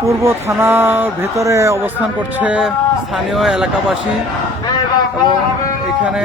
পূর্ব থানার ভেতরে অবস্থান করছে স্থানীয় এলাকাবাসী। এবং এখানে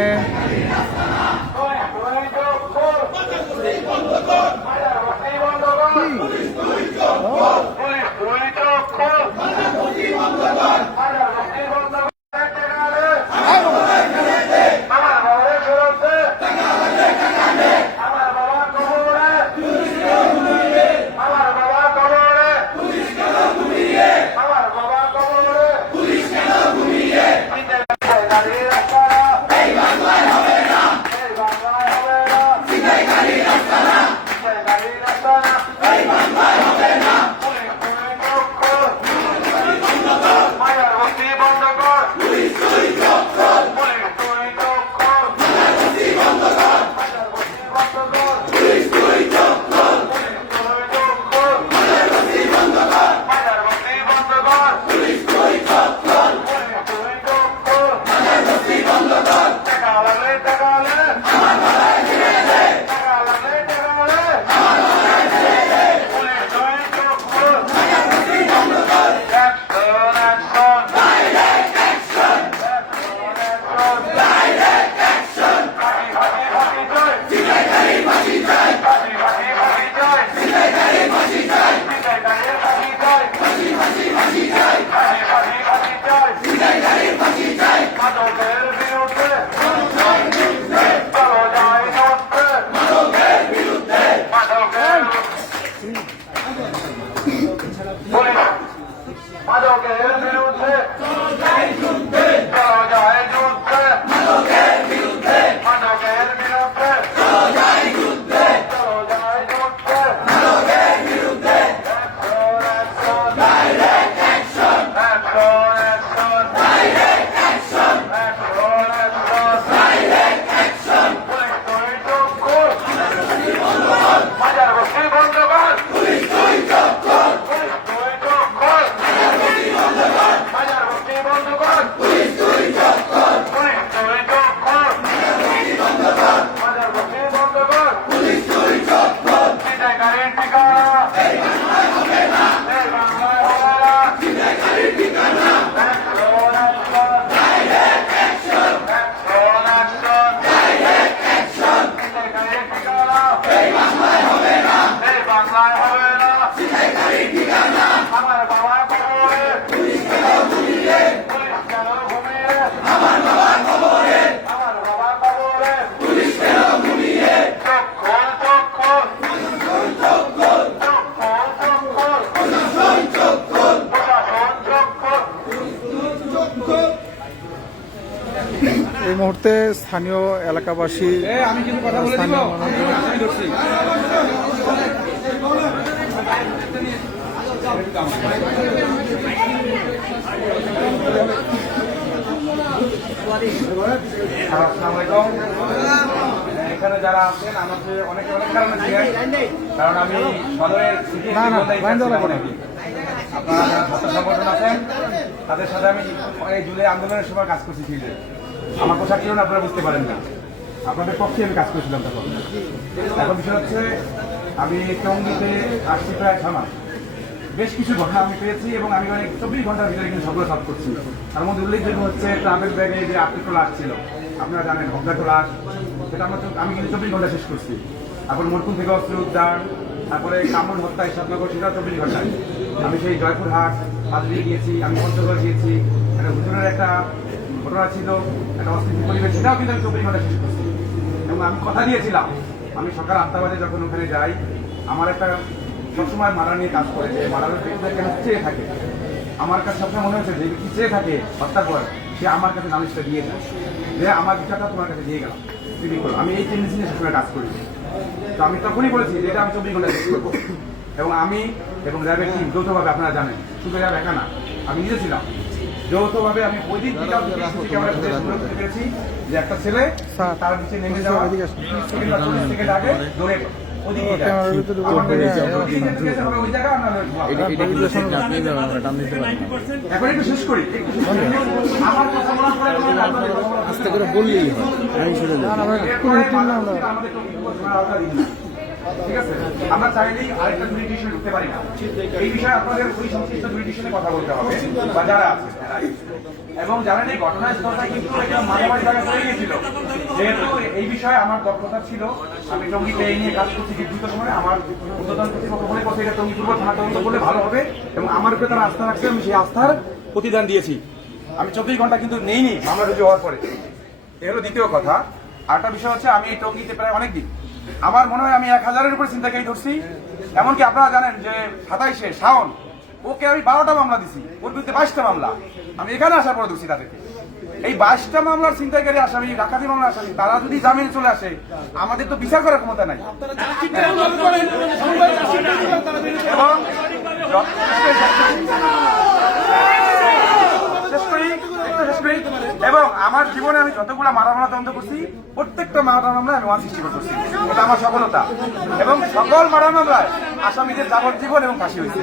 এই মুহূর্তে স্থানীয় এলাকাবাসী। এখানে যারা আছেন আমাকে অনেকে অনেক কারণে কারণ আমি সদরের। আপনারা ছাত্র সংগঠন আছেন তাদের সাথে আমি এই জুলাই আন্দোলনের সময় কাজ করছি ফিল্ডে আমার ছিল না আপনারা বুঝতে পারেন না। আপনাদের পক্ষে আমি কাজ করেছিলাম তখন। এখন বিষয় হচ্ছে, আমি টঙ্গিতে আসছি প্রায় ছ মাস। বেশ কিছু ঘটনা আমি পেয়েছি এবং আমি অনেক চব্বিশ ঘণ্টার ভিতরে কিন্তু সবগুলো সলভ করছি। তার মধ্যে উল্লেখযোগ্য হচ্ছে ট্রাভেল ব্যাগে যে আটটি লাশ ছিল, আপনারা জানেন অজ্ঞাত লাশ সেটা আমরা তো- আমি কিন্তু চব্বিশ ঘণ্টা শেষ করছি। তারপর মোটকুন থেকে অস্ত্র উদ্ধার, তারপরে কামন হত্যা ইসাদনগর সেটা চব্বিশ ঘন্টায়। আমি সেই জয়পুরহাট হাজরি গিয়েছি, আমি পঞ্চগড় গিয়েছি। একটা হুজুরের একটা ঘটনা ছিল একটা অস্থিতি পরিবেশ, সেটাও কিন্তু আমি চব্বিশ ঘণ্টা শেষ করছি এবং আমি কথা দিয়েছিলাম, আমি সকাল আটটা বাজে যখন ওখানে যাই, আমার একটা সবসময় মারা নিয়ে কাজ করে, যে ব্যক্তিটা কেন চেয়ে থাকে। আমার কাছে সবসময় মনে হয়েছে যে কি চেয়ে থাকে, হত্যার পর সে আমার কাছে নালিশটা দিয়ে দেয় যে আমার বিচারটা তোমার কাছে দিয়ে গেলাম, তুমি করো। আমি এই টেন্ডেন্সি নিয়ে সবসময় কাজ করি। তো আমি তখনই বলেছি যে এটা আমি চব্বিশ ঘণ্টা শেষ করব এবং আমি এবং র্যাবের টিম যৌথভাবে আপনারা জানেন শুধু র্যাব একা না। আমি নিজে ছিলাম। যৌথভাবে আমি ওই দিন থেকে ক্যামেরা ফুটেজ সংগ্রহ পেরেছি যে একটা ছেলে তার নিচে নেমে যাওয়া সেকেন্ড বা চল্লিশ সেকেন্ড আগে দৌড়ে করি আস্তে বললেই হয়। আমি শুনে না, ঠিক আছে? আমরা চাইলেই আরেকটা ঢুকতে পারি না। এই বিষয়ে আপনাদের ওই সংশ্লিষ্ট কথা বলতে হবে, বা যারা আছে এবং জানেন এই ঘটনাস্থলটা কিন্তু এটা পড়ে গিয়েছিল। যেহেতু এই বিষয়ে আমার দক্ষতা ছিল, আমি টঙ্গিতে এই নিয়ে কাজ করছি দ্রুত সময় আমার উদ্বোধন কর্তৃপক্ষ মনে করছে এটা টঙ্গি পূর্ব থানা তদন্ত করলে ভালো হবে, এবং আমার উপরে তারা আস্থা রাখছে, আমি সেই আস্থার প্রতিদান দিয়েছি। আমি চব্বিশ ঘণ্টা কিন্তু নেইনি, মামলা রুজু হওয়ার পরে। এ হলো দ্বিতীয় কথা, আরেকটা বিষয় হচ্ছে, আমি এই টঙ্গিতে প্রায় অনেক দিন আমার মনে হয় আমি এক হাজারের উপরে চিন্তাকারী ধরছি। এমনকি আপনারা জানেন যে সাতাইশে শাওন, ওকে আমি বারোটা মামলা দিছি, ওর বিরুদ্ধে বাইশটা মামলা। আমি এখানে আসার পরে ধরছি তাদেরকে। এই বাইশটা মামলার চিন্তাকারী আসামি, ডাকাতি মামলার আসামি, তারা যদি জামিনে চলে আসে, আমাদের তো বিচার করার ক্ষমতা নাই। এবং করি। এবং আমার জীবনে আমি যতগুলো মারা মামলা তদন্ত করছি, প্রত্যেকটা মারা মামলায় আমি ওয়ান সিক্সটি করছি। এটা আমার সফলতা। এবং সকল মারা মামলায় আসামিদের যাবজ্জীবন এবং ফাঁসি হয়েছে।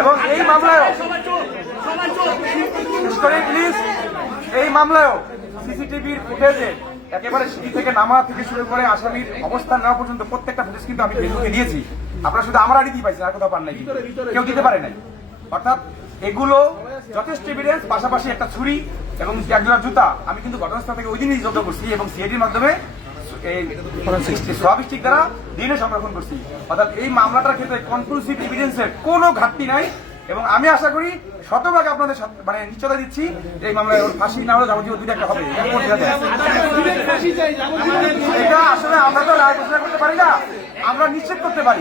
এবং এই মামলায়ও প্লিজ এই মামলায়ও সিসিটিভির ফুটেজে একেবারে সিঁড়ি থেকে নামা থেকে শুরু করে আসামির অবস্থান নেওয়া পর্যন্ত প্রত্যেকটা ফুটেজ কিন্তু আমি ফেসবুকে দিয়েছি। আপনারা শুধু আমরা দিতেই পাইছি আর কোথাও পান নাই। কেউ দিতে পারে নাই। অর্থাৎ এগুলো যথেষ্ট এভিডেন্স পাশাপাশি একটা ছুরি এবং একজোড়া জুতা। আমি কিন্তু ঘটনাস্থল থেকে ওই দিনই জব্দ করছি এবং সিআইডির মাধ্যমে স্বাভাবিক দ্বারা দিনে সংরক্ষণ করছি। অর্থাৎ এই মামলাটার ক্ষেত্রে কনক্লুসিভ এভিডেন্সের কোনো ঘাটতি নাই এবং আমি আশা করি শতভাগ আপনাদের মানে নিশ্চয়তা দিচ্ছি এই মামলায় ওর ফাঁসি না হলে যাবতীয় দুইটা একটা হবে। এটা আসলে আমরা তো রায় ঘোষণা করতে পারি না আমরা নিশ্চিত করতে পারি।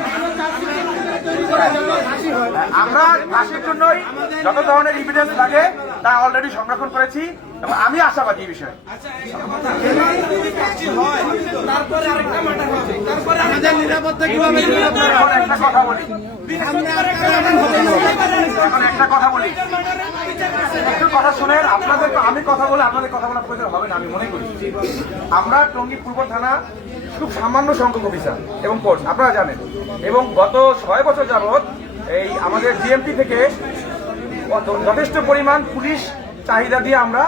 আমরা ফাঁসির জন্যই যত ধরনের ইভিডেন্স লাগে, তা অলরেডি সংরক্ষণ করেছি, এবং আমি আশাবাদী এই বিষয়ে। একটা কথা বলি। একটা কথা বলি। কথা শুনেন, আপনাদের আমি কথা বলে আপনাদের কথা বলার প্রয়োজন হবে না, আমি মনে করি। আমরা টঙ্গী পূর্ব থানা খুব সামান্য সংখ্যক অফিসার এবং কোর্স আপনারা জানেন। এবং গত ছয় বছর যাবৎ এই আমাদের জিএমপি থেকে যথেষ্ট পরিমাণ পুলিশ চাহিদা দিয়ে আমরা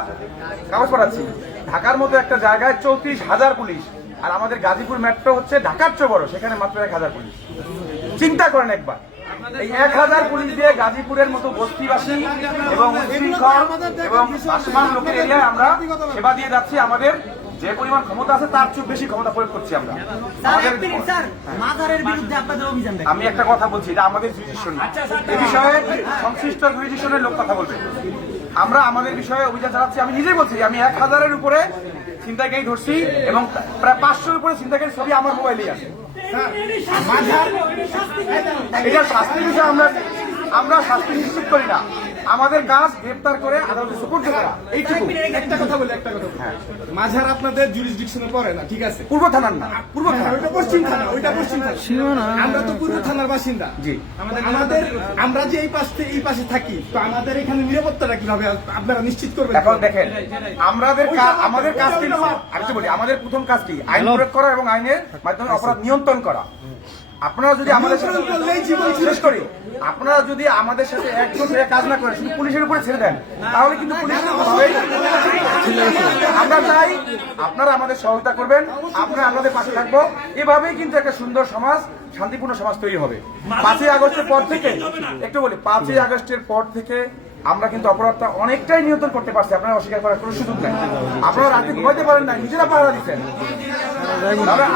কাগজ পাঠাচ্ছি। ঢাকার মতো একটা জায়গায় চৌত্রিশ হাজার পুলিশ, আর আমাদের গাজীপুর মেট্রো হচ্ছে ঢাকার চেয়ে বড়, সেখানে মাত্র এক হাজার পুলিশ। চিন্তা করেন একবার। এই এক হাজার পুলিশ দিয়ে গাজীপুরের মতো বস্তিবাসী এবং উশৃঙ্খল এবং আসমান লোকের এরিয়ায় আমরা সেবা দিয়ে যাচ্ছি আমাদের যে পরিমাণ ক্ষমতা আছে তার চেয়ে বেশি ক্ষমতা প্রয়োগ করছি আমরা। দেখেন আমি একটা কথা বলছি এটা আমাদের জুডিশন এই বিষয়ে সংশ্লিষ্ট জুডিশনের লোক কথা বলবে। আমরা আমাদের বিষয়ে অভিযান চালাচ্ছি আমি নিজেই বলছি আমি এক হাজারের উপরে চিন্তাকারী ধরছি এবং প্রায় পাঁচশোর উপরে চিন্তাকারী ছবি আমার মোবাইলেই আছে। এটা শাস্তি বিষয় আমরা আমরা শাস্তি নিশ্চিত করি না। আমাদের কাজ গ্রেপ্তার করে আদালতে সুপর্দ করা। এইটুকু। একটা কথা বলি একটা কথা বলি। মাঝার আপনাদের জুরিসডিকশনে পড়ে না ঠিক আছে? পূর্ব থানার না। পূর্ব হ্যাঁ, থানা ওইটা পশ্চিম থানা ওইটা পশ্চিম থানা। আমরা তো পূর্ব থানার বাসিন্দা। জি। আমাদের আমরা যে এই পাশ থেকে এই পাশে থাকি তো আমাদের এখানে নিরাপত্তাটা কীভাবে আপনারা নিশ্চিত করবেন? এখন দেখেন আমাদের আমাদের কাজ কি আমি তো বলি আমাদের প্রথম কাজ কি আইন প্রয়োগ করা এবং আইনের মাধ্যমে অপরাধ নিয়ন্ত্রণ করা। আপনারা যদি আমাদের সাথে শেষ করি আপনারা যদি আমাদের সাথে একজন হয়ে কাজ না করেন শুধু পুলিশের উপরে ছেড়ে দেন তাহলে কিন্তু। আমরা চাই আপনারা আমাদের সহায়তা করবেন আপনারা আপনাদের পাশে থাকব এভাবেই কিন্তু একটা সুন্দর সমাজ শান্তিপূর্ণ সমাজ তৈরি হবে পাঁচই আগস্টের পর থেকে একটু বলি পাঁচই আগস্টের পর থেকে আমরা কিন্তু অপরাধটা অনেকটাই নিয়ন্ত্রণ করতে পারছি আপনারা অস্বীকার করার কোনো সুযোগ নেই আপনারা রাতে ঘুমাইতে পারেন না নিজেরা পাহারা দিচ্ছেন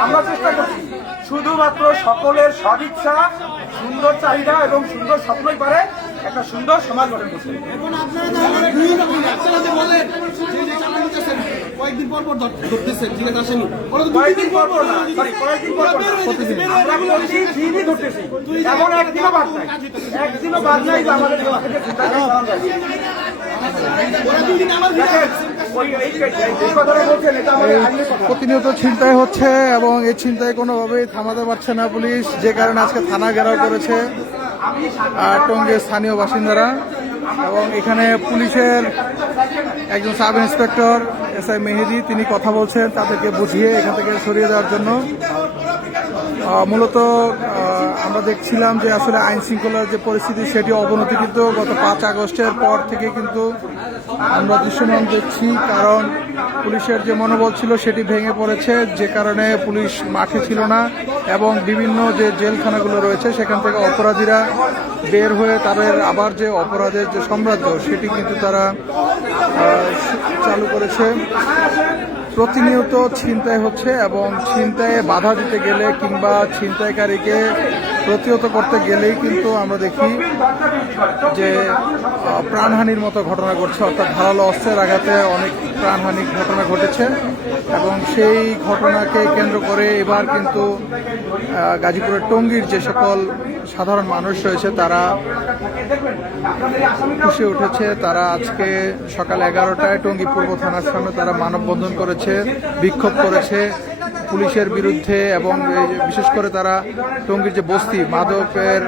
আমরা চেষ্টা করছি শুধুমাত্র সকলের সদিচ্ছা সুন্দর চাহিদা এবং সুন্দর স্বপ্নই পারে একটা সুন্দর সমাজ গঠন করতে দিতেছেন কয়েকদিন পর পর ধর- ধরতেছেন ঠিক আছে আসেনি কয়েকদিন দিন পর পর না, sorry, কয়েকদিন পর পর না। আমরা ধরতেছি। এমন একদিনও বাদ নাই। একদিনও বাদ নাই যে আমাদের দেওয়া থেকে চিন্তা করে চালানো যায়। ওরা দুই দিন আমার প্রতিনিয়ত ছিনতাই হচ্ছে এবং এই ছিনতাই কোনোভাবেই থামাতে পারছে না পুলিশ, যে কারণে আজকে থানা ঘেরাও করেছে, আর টঙ্গের স্থানীয় বাসিন্দারা। এবং এখানে পুলিশের একজন sub inspector, S I Mehedi, তিনি কথা বলছেন তাদেরকে বুঝিয়ে এখান থেকে সরিয়ে দেওয়ার জন্য। মূলত আমরা দেখছিলাম যে আসলে আইন শৃঙ্খলার যে পরিস্থিতি, সেটি অবনতি কিন্তু গত পাঁচ আগস্টের পর থেকে কিন্তু আমরা দৃশ্যমান দেখছি, কারণ পুলিশের যে মনোবল ছিল সেটি ভেঙে পড়েছে, যে কারণে পুলিশ মাঠে ছিল না, এবং বিভিন্ন যে জেলখানাগুলো রয়েছে, সেখান থেকে অপরাধীরা বের হয়ে তাদের আবার যে অপরাধের যে সাম্রাজ্য সেটি কিন্তু তারা চালু করেছে। প্রতিনিয়ত ছিনতাই হচ্ছে এবং ছিনতাইয়ে বাধা দিতে গেলে কিংবা ছিনতাইকারীকে প্রতিহত করতে গেলেই কিন্তু আমরা দেখি যে প্রাণহানির মতো ঘটনা ঘটছে। অর্থাৎ ধারালো অস্ত্রের আঘাতে অনেক প্রাণহানির ঘটনা ঘটেছে এবং সেই ঘটনাকে কেন্দ্র করে এবার কিন্তু গাজীপুরের টঙ্গীর যে সকল সাধারণ মানুষ রয়েছে, তারা খুশি উঠেছে। তারা আজকে সকাল এগারোটায় টঙ্গী পূর্ব থানার সামনে তারা মানববন্ধন করেছে, বিক্ষোভ করেছে। পুলিশের বিরুদ্ধে এবং বিশেষ করে তারা টঙ্গীর যে বস্তি, মাদকের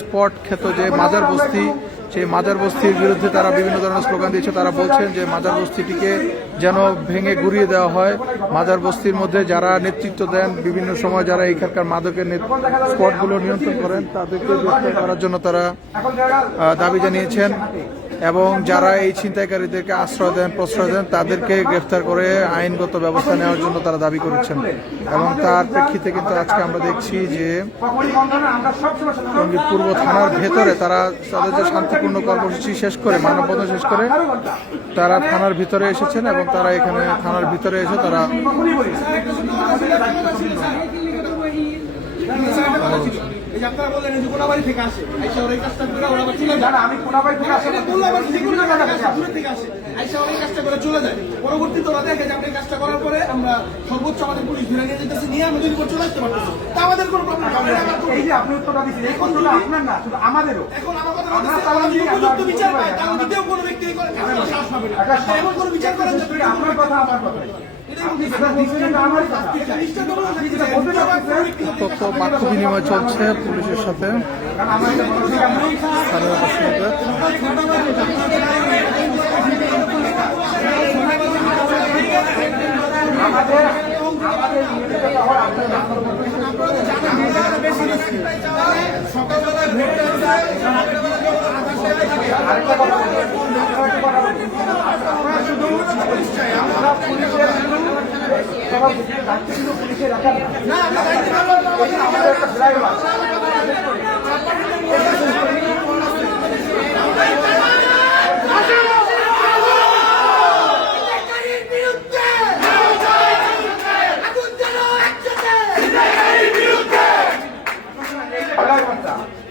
স্পট খ্যাত যে মাজার বস্তি, সেই মাজার বস্তির বিরুদ্ধে তারা বিভিন্ন ধরনের স্লোগান দিয়েছে। তারা বলছেন যে মাজার বস্তিটিকে যেন ভেঙে ঘুরিয়ে দেওয়া হয়। মাজার বস্তির মধ্যে যারা নেতৃত্ব দেন, বিভিন্ন সময় যারা এখানকার মাদকের স্পটগুলো নিয়ন্ত্রণ করেন, তাদেরকে গ্রেফতার করার জন্য তারা দাবি জানিয়েছেন এবং যারা এই ছিনতাইকারীদেরকে আশ্রয় দেন, প্রশ্রয় দেন, তাদেরকে গ্রেফতার করে আইনগত ব্যবস্থা নেওয়ার জন্য তারা দাবি করেছেন। এবং তার প্রেক্ষিতে কিন্তু আজকে আমরা দেখছি যে পূর্ব থানার ভেতরে তারা তাদের যে শান্তিপূর্ণ কর্মসূচি শেষ করে, মানববন্ধন শেষ করে, তারা থানার ভিতরে এসেছেন এবং তারা এখানে থানার ভিতরে এসে তারা এই যে আপনারা বললেন যে কোনাবাড়ি থেকে আসে আইসা ওরা এই কাজটা করে ওরা আবার চলে যায়। আমি কোনাবাড়ি থেকে আসি না। এটা কোনাবাড়ি থেকে জায়গা থেকে দূরে থেকে আসে। আইসা ওরা এই কাজটা করে চলে যায়। পরবর্তীতে ওরা দেখে যে আপনি কাজটা করার পরে আমরা সর্বোচ্চ আমাদের পুলিশ ধরে নিয়ে যেতেছি নিয়ে আমরা যদি চলে আসতে পারতেছি। তা আমাদের কোনো প্রবলেম হবে না। আমার কোনো- এই যে আপনি উত্তরটা দিচ্ছেন এই আপনার না শুধু আমাদেরও। এখন আমার কথা যদি উপযুক্ত বিচার পাই তাহলে দ্বিতীয় কোনো ব্যক্তি করে এমন কোনো বিচার করেন যে আপনার কথা আমার কথা। এটাই আপনি বলতেছি। যেটা দিচ্ছেন এটা আমারই কথা এটা নিশ্চয় তো বলা আপনি যাচ্ছে যেটা যে বলতে দ্বিতীয়বার চাচ্ছেন, কোনো ব্যক্তি তথ্য বাক্য বিনিময় চলছে পুলিশের সাথে কারণ আমার এটা বলা ঠিক আছে। স্থানীয় বাসিন্দাদের বেলায় বার্তা।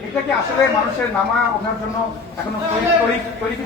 এটা কি আসলে মানুষের নামা ওঠার জন্য এখনও তৈরি- তৈরি-?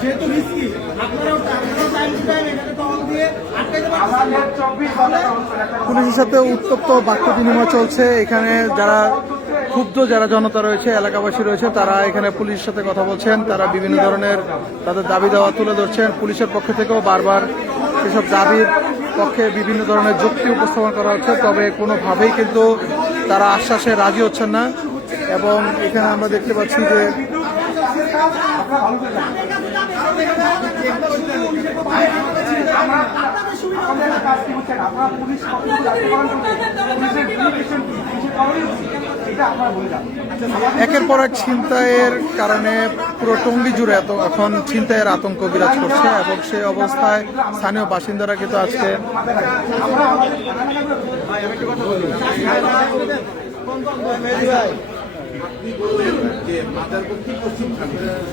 যেহেতু আপনারাও আপনারাও এটাকে টহল দিয়ে আটকাইতে একটা পুলিশের সাথে উত্তপ্ত বাক্য বিনিময় চলছে। এখানে যারা ক্ষুব্ধ যারা জনতা রয়েছে এলাকাবাসী রয়েছে তারা এখানে পুলিশের সাথে কথা বলছেন। তারা বিভিন্ন ধরনের তাদের দাবি দেওয়া তুলে ধরছেন। পুলিশের পক্ষ থেকেও বারবার সেসব দাবির পক্ষে বিভিন্ন ধরনের যুক্তি উপস্থাপন করা হচ্ছে। তবে কোনোভাবেই কিন্তু তারা আশ্বাসে রাজি হচ্ছেন না। এবং এখানে আমরা দেখতে পাচ্ছি যে একের পর এক ছিনতাইয়ের কারণে পুরো টঙ্গি জুড়ে এত এখন ছিনতাইয়ের আতঙ্ক বিরাজ করছে এবং সেই অবস্থায় স্থানীয় বাসিন্দারা কিন্তু আজকে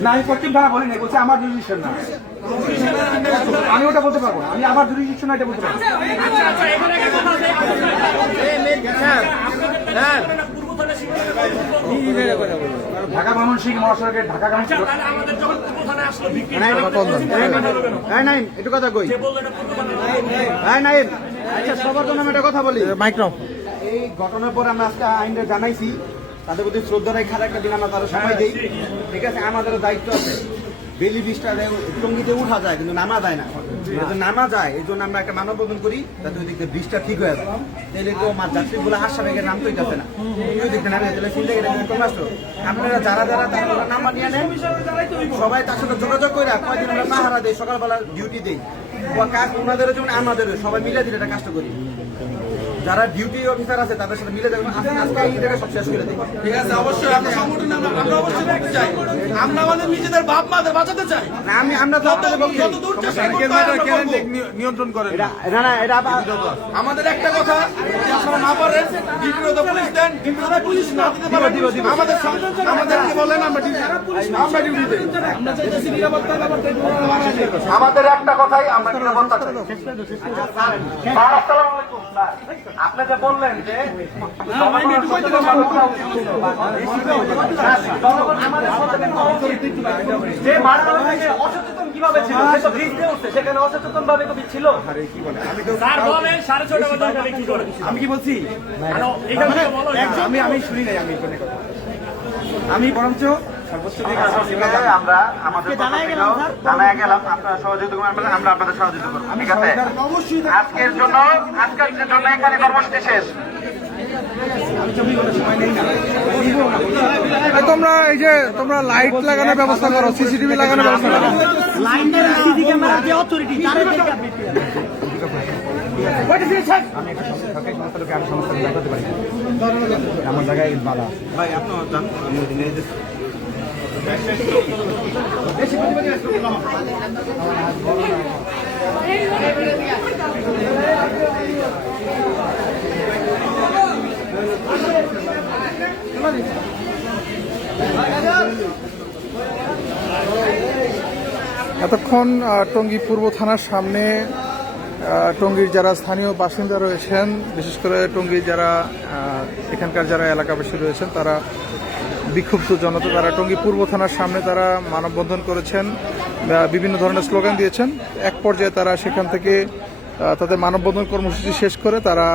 না আমি পশ্চিম ধারা বলি না বলছে আমার জুরিডিকশন না। আমি ওটা বলতে পারব না। আমি আমার জুরিডিকশন না এটা বলতে পারব। ঢাকা ময়মনসিংহ মহাসড়কের ঢাকা কাউন্সিল নাই একটু কথা কই। হ্যাঁ নাই আচ্ছা সবার জন্য আমি একটা কথা বলি। মাইক নাও এই ঘটনার পর আমরা আজকে আইনটা জানাইছি। তাদের প্রতি শ্রদ্ধা রেখার একটা দিন আমরা তারা সময় দিই। ঠিক। আছে? আমাদেরও দায়িত্ব আছে। বেলি ব্রিজটা টঙ্গিতে উঠা যায় কিন্তু নামা যায় না। এই নামা যায় এই জন্য আমরা একটা মানব মানববন্ধন করি যাতে ওই দিক দিয়ে ব্রিজটা ঠিক হয়ে যায়। তাহলে তো আমার যাত্রীগুলো হাসা বেগে নাম তো যাচ্ছে না ওই দিকটা নামে তাহলে চিন্তা করে আপনারা যারা যারা তারা নাম্বার নিয়ে নেন। সবাই তার সাথে যোগাযোগ করে কয়দিন আমরা পাহারা দেই সকালবেলা ডিউটি দেই। কাজ ওনাদেরও যেমন আমাদেরও সবাই মিলে দিলে এটা কাজটা করি। যারা ডিউটি অফিসার আছে তাদের সাথে মিলে যাবেন। আজকে আজকে এই জায়গায় সব শেষ করে দিই ঠিক আছে অবশ্যই আমরা সংগঠন আমরা আমরা অবশ্যই দেখতে চাই। আমরা আমাদের নিজেদের বাপ মাদের বাঁচাতে চাই। না আমি আমরা তো যত আপনাদের পক্ষে যত দূর চেষ্টা করতে আমরা নিয়ন্ত্রণ করেন? না না এটা আমাদের একটা কথা যে আপনারা না পারেন ডিউটির তো পুলিশ দেন। ডিউটিতে পুলিশ না দিতে পারেন আমাদের আমাদেরকে বলেন আমরা ডিউটি আমরা ডিউটি দেই। আমরা চাইতেছি একটু আমাদের একটা কথাই আমরা নিরাপত্তা চাই। স্যার, আসসালামু আলাইকুম, স্যার। আপনি যে বললেন যে অসচেতন কীভাবে ছিল সে তো ব্রিজ দিয়ে উঠছে সেখানে অসচেতন ভাবে তো ছিল আমি কি বলছি? আমি আমি শুনি নাই আমি আমি বরঞ্চ আমরা আমাদের জানাই গেলাম আপনারা সহযোগিতা করবেন আমরা আপনাদের সহযোগিতা করব ঠিক আছে? আজকের জন্য আজকের জন্য এখানে কর্মসূচি শেষ। তোমরা এই যে তোমরা লাইট লাগানোর ব্যবস্থা করো সিসিটিভি লাগানোর ব্যবস্থা করো। আমি একটা সরকারি আমি সংস্থা দেখাতে পারি। আমার জায়গায় বাধা। ভাই আপনার যান আমি ওদিকে এই যে- এতক্ষণ টঙ্গী পূর্ব থানার সামনে টঙ্গীর যারা স্থানীয় বাসিন্দা রয়েছেন, বিশেষ করে টঙ্গীর যারা এখানকার যারা এলাকাবাসী রয়েছেন, তারা বিক্ষুব্ধ জনতা তারা টঙ্গী পূর্ব থানার সামনে তারা মানববন্ধন করেছেন বিভিন্ন ধরনের স্লোগান দিয়েছেন। এক পর্যায়ে তারা সেখান থেকে তাদের মানববন্ধন কর্মসূচি শেষ করে তারা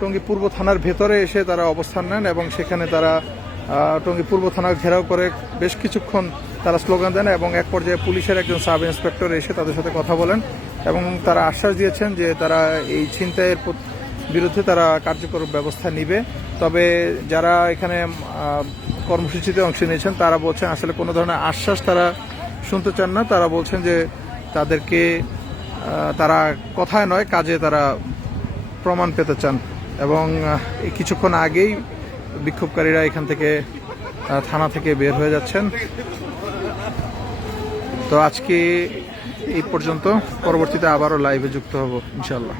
টঙ্গী পূর্ব থানার ভেতরে এসে তারা অবস্থান নেন এবং সেখানে তারা টঙ্গী পূর্ব থানা ঘেরাও করে বেশ কিছুক্ষণ তারা স্লোগান দেন এবং এক পর্যায়ে পুলিশের একজন সাব ইন্সপেক্টর এসে তাদের সাথে কথা বলেন এবং তারা আশ্বাস দিয়েছেন যে তারা এই ছিনতাইয়ের বিরুদ্ধে তারা কার্যকর ব্যবস্থা নিবে। তবে যারা এখানে কর্মসূচিতে অংশ নিয়েছেন, তারা বলছেন আসলে কোনো ধরনের আশ্বাস তারা শুনতে চান না। তারা বলছেন যে তাদেরকে তারা কথায় নয়, কাজে তারা প্রমাণ পেতে চান। এবং কিছুক্ষণ আগেই বিক্ষোভকারীরা এখান থেকে থানা থেকে বের হয়ে যাচ্ছেন। তো আজকে এই পর্যন্ত, পরবর্তীতে আবারও লাইভে যুক্ত হব ইনশাল্লাহ